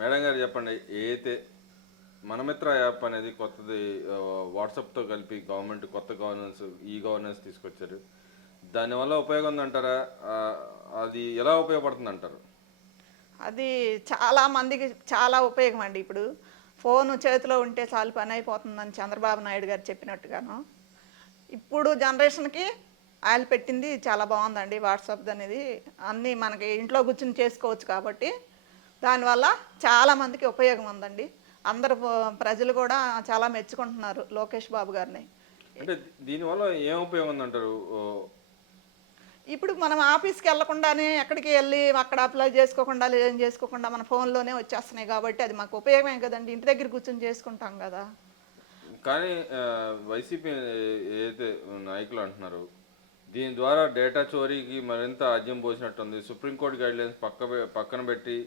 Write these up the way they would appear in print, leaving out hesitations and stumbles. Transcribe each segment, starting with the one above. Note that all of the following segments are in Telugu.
మేడం గారు చెప్పండి. ఏదైతే మనమిత్ర యాప్ అనేది కొత్తది వాట్సాప్తో కలిపి గవర్నమెంట్ కొత్త గవర్నెన్స్ తీసుకొచ్చారు. దానివల్ల ఉపయోగం ఉందంటారా? అది ఎలా ఉపయోగపడుతుంది అంటారు? అది చాలా మందికి చాలా ఉపయోగం అండి. ఇప్పుడు ఫోను చేతిలో ఉంటే చాలు పని అయిపోతుందని చంద్రబాబు నాయుడు గారు చెప్పినట్టుగాను ఇప్పుడు జనరేషన్కి ఆయన పెట్టింది చాలా బాగుందండి. వాట్సాప్ అనేది అన్నీ మనకి ఇంట్లో కూర్చుని చేసుకోవచ్చు కాబట్టి దానివల్ల చాలామందికి ఉపయోగం ఉందండి. అందరు ప్రజలు కూడా చాలా మెచ్చుకుంటున్నారు లోకేష్ బాబు గారిని. అంటే దీనివల్ల ఏం ఉపయోగం ఉందంటారు? ఇప్పుడు మనం ఆఫీస్కి వెళ్ళకుండానే ఎక్కడికి వెళ్ళి అక్కడ అప్లై చేసుకోకుండా ఏం చేసుకోకుండా మన ఫోన్లోనే వచ్చేస్తున్నాయి కాబట్టి అది మాకు ఉపయోగమే కదండి. ఇంటి దగ్గర కూర్చొని చేసుకుంటాం కదా. కానీ వైసీపీ ఏదైతే నాయకులు అంటున్నారు, దీని ద్వారా డేటా చోరీకి మరింత ఆజ్యం పోసినట్టుంది. సుప్రీంకోర్టు గైడ్లైన్స్ పక్కన పెట్టి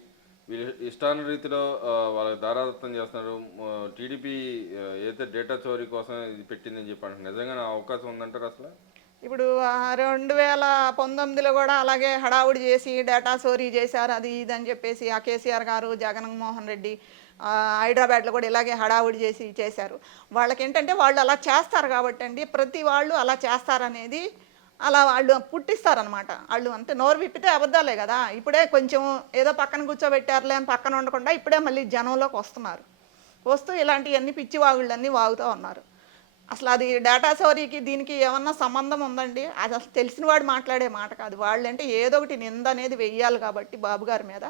వీళ్ళు ఇష్టాన రీతిలో వాళ్ళకి దారాదత్తం చేస్తున్నారు. టీడీపీ ఏదైతే డేటా చోరీ కోసం ఇది పెట్టిందని చెప్పి అంటున్నారు. నిజంగానే అవకాశం ఉందంటారు అసలు? ఇప్పుడు 2019లో కూడా అలాగే హడావుడి చేసి డేటా చోరీ చేశారు అది ఇది అని చెప్పేసి ఆ కేసీఆర్ గారు జగన్మోహన్ రెడ్డి హైదరాబాద్లో కూడా ఇలాగే హడావుడి చేసి చేశారు. వాళ్ళకి ఏంటంటే వాళ్ళు అలా చేస్తారు కాబట్టి అండి, ప్రతి వాళ్ళు అలా చేస్తారనేది అలా వాళ్ళు పుట్టిస్తారనమాట. వాళ్ళు అంతే నోరు విప్పితే అబద్ధాలే కదా. ఇప్పుడే కొంచెం ఏదో పక్కన కూర్చోబెట్టారులే అని పక్కన ఉండకుండా ఇప్పుడే మళ్ళీ జనంలోకి వస్తున్నారు. వస్తూ ఇలాంటివన్నీ పిచ్చి వాగుళ్ళన్నీ వాగుతూ ఉన్నారు. అసలు అది డేటా చోరీకి దీనికి ఏమన్నా సంబంధం ఉందండి? అది అసలు తెలిసిన వాడు మాట్లాడే మాట కాదు. వాళ్ళంటే ఏదో ఒకటి నింద అనేది వెయ్యాలి కాబట్టి బాబు గారి మీద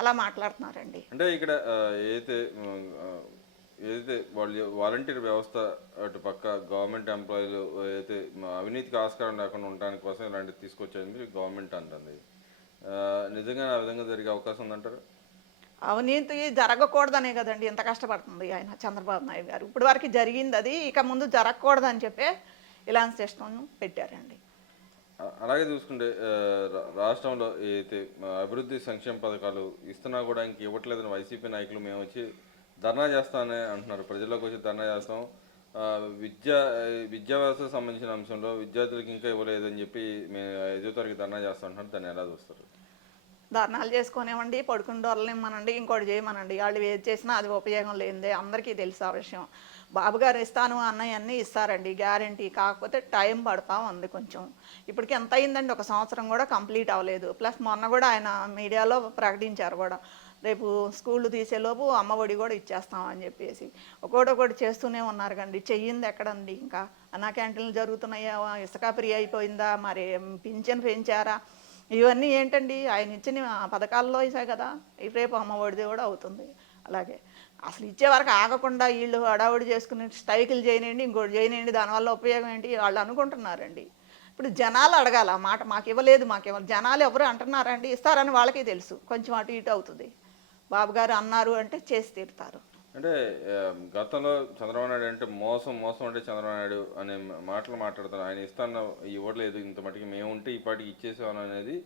అలా మాట్లాడుతున్నారండి. అంటే ఇక్కడ ఏదైతే ఏదైతే వాళ్ళు వాలంటీర్ వ్యవస్థ అటు పక్క గవర్నమెంట్ ఎంప్లాయీలు ఏదైతే అవినీతికి ఆస్కారం లేకుండా ఉండడానికి కోసం ఇలాంటివి తీసుకొచ్చేది గవర్నమెంట్ అంటుంది. నిజంగా ఆ విధంగా జరిగే అవకాశం ఉందంటారు? అవినీతి జరగకూడదనే కదండి ఇంత కష్టపడుతుంది ఆయన చంద్రబాబు నాయుడు గారు. ఇప్పుడు వరకు జరిగింది అది, ఇక ముందు జరగకూడదని చెప్పే ఇలాంటి సిస్టమ్ పెట్టారండి. అలాగే చూసుకుంటే రాష్ట్రంలో ఏదైతే అభివృద్ధి సంక్షేమ పథకాలు ఇస్తున్నా కూడా ఇంక ఇవ్వట్లేదని వైసీపీ నాయకులు మేము వచ్చి ధర్నా చేస్తామని అంటున్నారు. ప్రజల్లోకి వచ్చి ధర్నా చేస్తాం, విద్యా వ్యవస్థకు సంబంధించిన అంశంలో విద్యార్థులకు ఇంకా ఇవ్వలేదని చెప్పి మేము 5వ తరగతి ధర్నా చేస్తాం అంటున్నారు. దాన్ని ఎలా చూస్తారు? ధర్నాలు చేసుకోనివ్వండి, పడుకుని డొరలేమనండి, ఇంకోటి చేయమనండి, వాళ్ళు ఏది చేసినా అది ఉపయోగం లేనిదే అందరికీ తెలుసు ఆ విషయం. బాబు గారు ఇస్తాను అన్నయ్యన్నీ ఇస్తారండి గ్యారంటీ. కాకపోతే టైం పడతా ఉంది కొంచెం. ఇప్పటికి ఎంత అయిందండి, 1 సంవత్సరం కూడా కంప్లీట్ అవ్వలేదు. ప్లస్ మొన్న కూడా ఆయన మీడియాలో ప్రకటించారు కూడా, రేపు స్కూళ్ళు తీసేలోపు అమ్మఒడి కూడా ఇచ్చేస్తామని చెప్పేసి. ఒకటి చేస్తూనే ఉన్నారు కండి. చెయ్యింది ఎక్కడండి? ఇంకా అన్నా క్యాంటీన్లు జరుగుతున్నాయా? ఇసుక ఫ్రీ అయిపోయిందా? మరి పింఛన్ పెంచారా? ఇవన్నీ ఏంటండి ఆయన ఇచ్చిన పథకాల్లో ఇసాయి కదా. రేపు అమ్మఒడిది కూడా అవుతుంది. అలాగే అసలు ఇచ్చే వరకు ఆగకుండా వీళ్ళు హడావుడి చేసుకుని స్ట్రైకులు చేయనండి, ఇంకోటి చేయనండి, దానివల్ల ఉపయోగం ఏంటి వాళ్ళు అనుకుంటున్నారండి. ఇప్పుడు జనాలు అడగాల మాట, మాకు ఇవ్వలేదు జనాలు ఎవరు అంటున్నారండి? ఇస్తారని వాళ్ళకి తెలుసు. కొంచెం అటు ఇటు అవుతుంది. బాబు గారు అన్నారు అంటే చేసి తీరుతారు. అంటే గతంలో చంద్రబాబు నాయుడు అంటే మోసం మోసం అంటే చంద్రబాబు నాయుడు అనే మాటలు మాట్లాడతారు. ఆయన ఇస్తాను ఇవ్వట్లేదు, ఇంత మటుకు మేము ఉంటే ఈ పాటికి ఇచ్చేసాను అనేది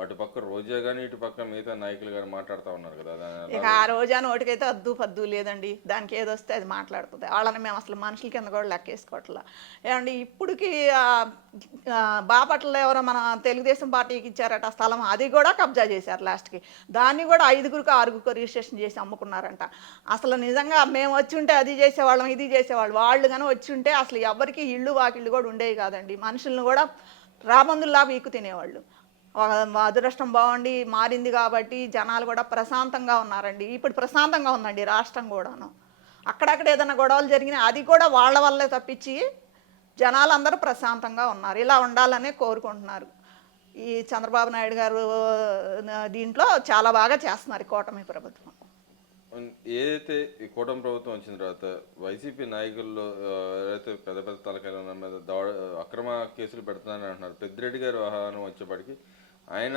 అటు పక్క రోజా కానీ ఇటు పక్క మిగతా నాయకులు కానీ మాట్లాడుతూ ఉన్నారు కదా. ఇక ఆ రోజా నోటికైతే అద్దు పద్దు లేదండి. దానికి ఏదొస్తే అది మాట్లాడుతుంది. వాళ్ళని మేము అసలు మనుషుల కింద కూడా లెక్కేసుకోవట్లా. ఏమండి ఇప్పటికి బాపట్లలో ఎవరో మన తెలుగుదేశం పార్టీకి ఇచ్చారట స్థలం, అది కూడా కబ్జా చేశారు లాస్ట్కి. దాన్ని కూడా 5గురికి 6గురికి రిజిస్ట్రేషన్ చేసి అమ్ముకున్నారంట. అసలు నిజంగా మేము వచ్చి ఉంటే అది చేసేవాళ్ళం ఇది చేసేవాళ్ళు. వాళ్ళు కానీ వచ్చి ఉంటే అసలు ఎవరికి ఇళ్ళు వాకిళ్ళు కూడా ఉండేవి కాదండి. మనుషులను కూడా రాబందుల్లా వీకు తినేవాళ్ళు. అదృష్టం బాగుండి మారింది కాబట్టి జనాలు కూడా ప్రశాంతంగా ఉన్నారండి. ఇప్పుడు ప్రశాంతంగా ఉందండి రాష్ట్రం కూడాను. అక్కడక్కడ ఏదైనా గొడవలు జరిగినా అది కూడా వాళ్ళ వల్లే తప్పించి జనాలందరూ ప్రశాంతంగా ఉన్నారు. ఇలా ఉండాలనే కోరుకుంటున్నారు. ఈ చంద్రబాబు నాయుడు గారు దీంట్లో చాలా బాగా చేస్తున్నారు కూటమి ప్రభుత్వం. ఏదైతే ఈ కూటమి ప్రభుత్వం వచ్చిన తర్వాత వైసీపీ నాయకుల్లో ఎవరైతే పెద్ద పెద్ద తలకాయలు ఉన్న మీద అక్రమ కేసులు పెడుతున్నారని అంటున్నారు. పెద్దిరెడ్డి గారి వాహనం వచ్చేప్పటికి ఆయన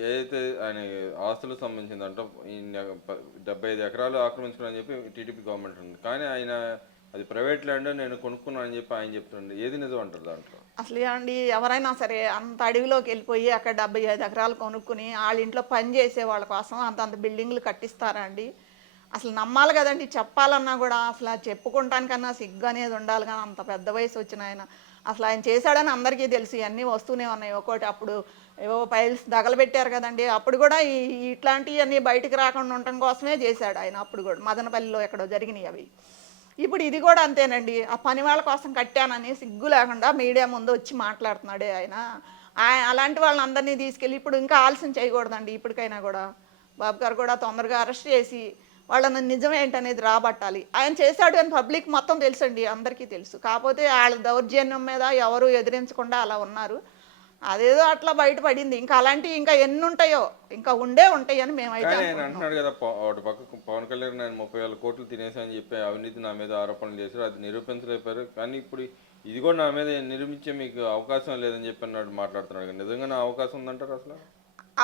ఏదైతే ఆయన ఆస్తులకు సంబంధించిందంటే 75 ఎకరాలు ఆక్రమించుకున్నారని చెప్పి టీడీపీ గవర్నమెంట్ ఉంది. కానీ ఆయన అది ప్రైవేట్ ల్యాండ్ నేను కొనుక్కున్నానని చెప్పి ఆయన చెప్తుండే, ఏది నిజం అంటారు దాంట్లో? అసలు ఏమండి ఎవరైనా సరే అంత అడవిలోకి వెళ్ళిపోయి అక్కడ 75 ఎకరాలు కొనుక్కుని వాళ్ళ ఇంట్లో పని చేసే వాళ్ళ కోసం అంతంత బిల్డింగ్లు కట్టిస్తారా అండి? అసలు నమ్మాలి కదండి. చెప్పాలన్నా కూడా అసలు చెప్పుకుంటానికన్నా సిగ్గు అనేది ఉండాలి. కానీ అంత పెద్ద వయసు వచ్చిన ఆయన అసలు ఆయన చేశాడని అందరికీ తెలుసు. ఇవన్నీ వస్తూనే ఉన్నాయి. ఒకటి అప్పుడు ఏవో ఫైల్స్ తగలబెట్టారు కదండి. అప్పుడు కూడా ఇట్లాంటివన్నీ బయటికి రాకుండా ఉండటం కోసమే చేశాడు ఆయన. అప్పుడు కూడా మదనపల్లిలో ఎక్కడో జరిగినాయి అవి. ఇప్పుడు ఇది కూడా అంతేనండి. ఆ పని వాళ్ళ కోసం కట్టానని సిగ్గు లేకుండా మీడియా ముందు వచ్చి మాట్లాడుతున్నాడే ఆయన. అలాంటి వాళ్ళందరినీ తీసుకెళ్ళి ఇప్పుడు ఇంకా ఆలస్యం చేయకూడదండి ఇప్పటికైనా కూడా. బాబు గారు కూడా తొందరగా అరెస్ట్ చేసి వాళ్ళని నిజం ఏంటనేది రాబట్టాలి. ఆయన చేశాడు అని పబ్లిక్ మొత్తం తెలుసండి, అందరికీ తెలుసు. కాకపోతే వాళ్ళ దౌర్జన్యం మీద ఎవరు ఎదిరించకుండా అలా ఉన్నారు. అదేదో అట్లా బయటపడింది. ఇంకా అలాంటివి ఇంకా ఎన్ని ఉంటాయో, ఇంకా ఉంటాయి అని మేమైతే కానీ ఆయన అనుకుంటున్నాం. అంటున్నాడు కదా, ఒకటి పక్క పవన్ కళ్యాణ్ నేను 30,000 కోట్లు తినేసాని చెప్పి అవినీతి నా మీద ఆరోపణలు చేశారు, అది నిరూపించలేపారు. కానీ ఇప్పుడు ఇది కూడా నా మీద నిరూపించే మీకు అవకాశం లేదని చెప్పి అన్నాడు, మాట్లాడుతున్నాడు కదా. నిజంగానే అవకాశం ఉందంటారు అసలు?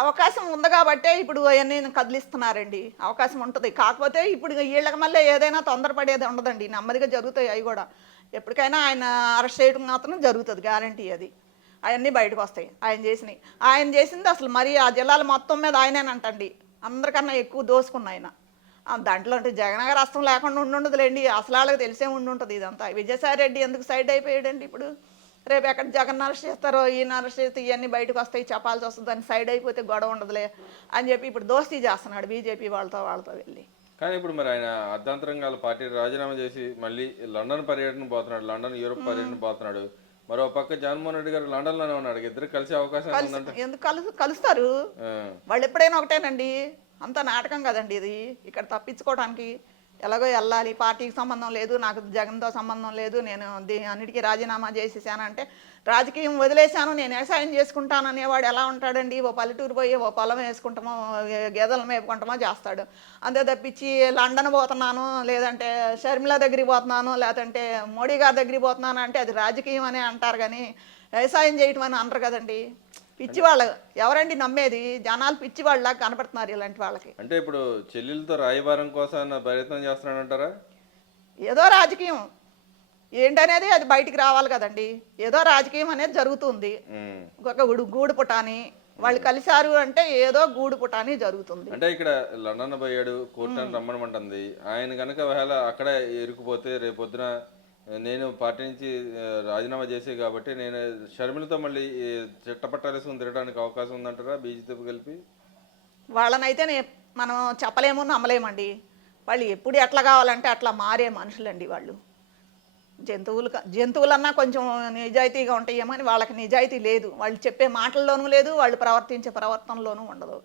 అవకాశం ఉంది కాబట్టే ఇప్పుడు అవన్నీ కదిలిస్తున్నారండి. అవకాశం ఉంటుంది. కాకపోతే ఇప్పుడు వీళ్ళకి మళ్ళీ ఏదైనా తొందరపడేది ఉండదండి. నెమ్మదిగా జరుగుతాయి అవి కూడా. ఎప్పటికైనా ఆయన అరెస్ట్ చేయడం మాత్రం జరుగుతుంది, గ్యారంటీ అది. అవన్నీ బయటకు వస్తాయి ఆయన చేసినవి. ఆయన చేసింది అసలు మరి ఆ జిల్లాల మొత్తం మీద ఆయనేనంటండి. అందరికన్నా ఎక్కువ దోసుకున్న ఆయన. దాంట్లో అంటే జగన్ గారు అస్తం లేకుండా ఉండుండదులేండి. అసలు వాళ్ళకి తెలిసే ఉండుంటుంది ఇదంతా. విజయసాయి రెడ్డి ఎందుకు సైడ్ అయిపోయాడండి ఇప్పుడు? రేపు ఎక్కడ జగన్ అరెస్ట్ చేస్తారో, ఈయన అరెస్ట్ చేస్తే ఇవన్నీ బయటకు వస్తాయి, చెప్పాల్సి వస్తుంది, దాన్ని సైడ్ అయిపోతే గొడవ ఉండదులే అని చెప్పి ఇప్పుడు దోస్తీ చేస్తున్నాడు బీజేపీ వాళ్ళతో వెళ్ళి. కానీ ఇప్పుడు మరి ఆయన అర్ధాంతరంగా వాళ్ళ పార్టీ రాజీనామా చేసి మళ్ళీ లండన్ పర్యటన పోతున్నాడు, లండన్ యూరోప్ పర్యటన పోతున్నాడు. మరో పక్క జగన్మోహన్ రెడ్డి గారు లండన్లోనే ఉన్నాడు. ఇద్దరు కలిసే అవకాశం ఉందంటే ఎందుకు కలుస్తారు? వాళ్ళు ఎప్పుడైనా ఒకటేనండి. అంత నాటకం కదండి ఇది. ఇక్కడ తప్పించుకోవడానికి ఎలాగో వెళ్ళాలి, పార్టీకి సంబంధం లేదు, నాకు జగన్తో సంబంధం లేదు, నేను అన్నిటికీ రాజీనామా చేసేసానంటే రాజకీయం వదిలేశాను, నేను వ్యవసాయం చేసుకుంటాను అనేవాడు ఎలా ఉంటాడండి? ఓ పల్లెటూరు పోయి ఓ పొలం వేసుకుంటామో గేదెలు మేపుకుంటామో చేస్తాడు. అంతే తప్పించి లండన్ పోతున్నాను, లేదంటే షర్మిల దగ్గరికి పోతున్నాను, లేదంటే మోడీ గారి దగ్గరికి పోతున్నాను అంటే అది రాజకీయం అనే అంటారు, కానీ వ్యవసాయం చేయటం అని అనరు కదండి. పిచ్చివాళ్ళు ఎవరండి నమ్మేది? జనాలు పిచ్చివాళ్ళలా కనపడుతున్నారు ఇలాంటి వాళ్ళకి. అంటే ఇప్పుడు చెల్లెలతో రాయబారం కోసం ప్రయత్నం చేస్తున్నాడంటారా? ఏదో రాజకీయం ఏంటనేది అది బయటికి రావాలి కదండి. ఏదో రాజకీయం అనేది జరుగుతుంది. ఒక గూడు పుటాని వాళ్ళు కలిశారు అంటే ఏదో గూడు పుటాని జరుగుతుంది. అంటే ఇక్కడ లండన్ పోయాడు, కోర్టును రమ్మనమంటుంది. ఆయన కనుక ఒకవేళ అక్కడ ఇరుకుపోతే రేపొద్దున నేను పార్టీ నుంచి రాజీనామా చేసే కాబట్టి నేను షర్మిలతో మళ్ళీ చిట్టపట్టాలేసుకుని తిరగడానికి అవకాశం ఉందంటారా బీజేపీ కలిపి? వాళ్ళనైతే మనం చెప్పలేము, నమ్మలేమండి. వాళ్ళు ఎప్పుడు ఎట్లా కావాలంటే అట్లా మారే మనుషులండి వాళ్ళు. జంతువులన్నా కొంచెం నిజాయితీగా ఉంటాయేమో అని వాళ్ళకి నిజాయితీ లేదు. వాళ్ళు చెప్పే మాటల్లోనూ లేదు, వాళ్ళు ప్రవర్తించే ప్రవర్తనలోనూ ఉండదు.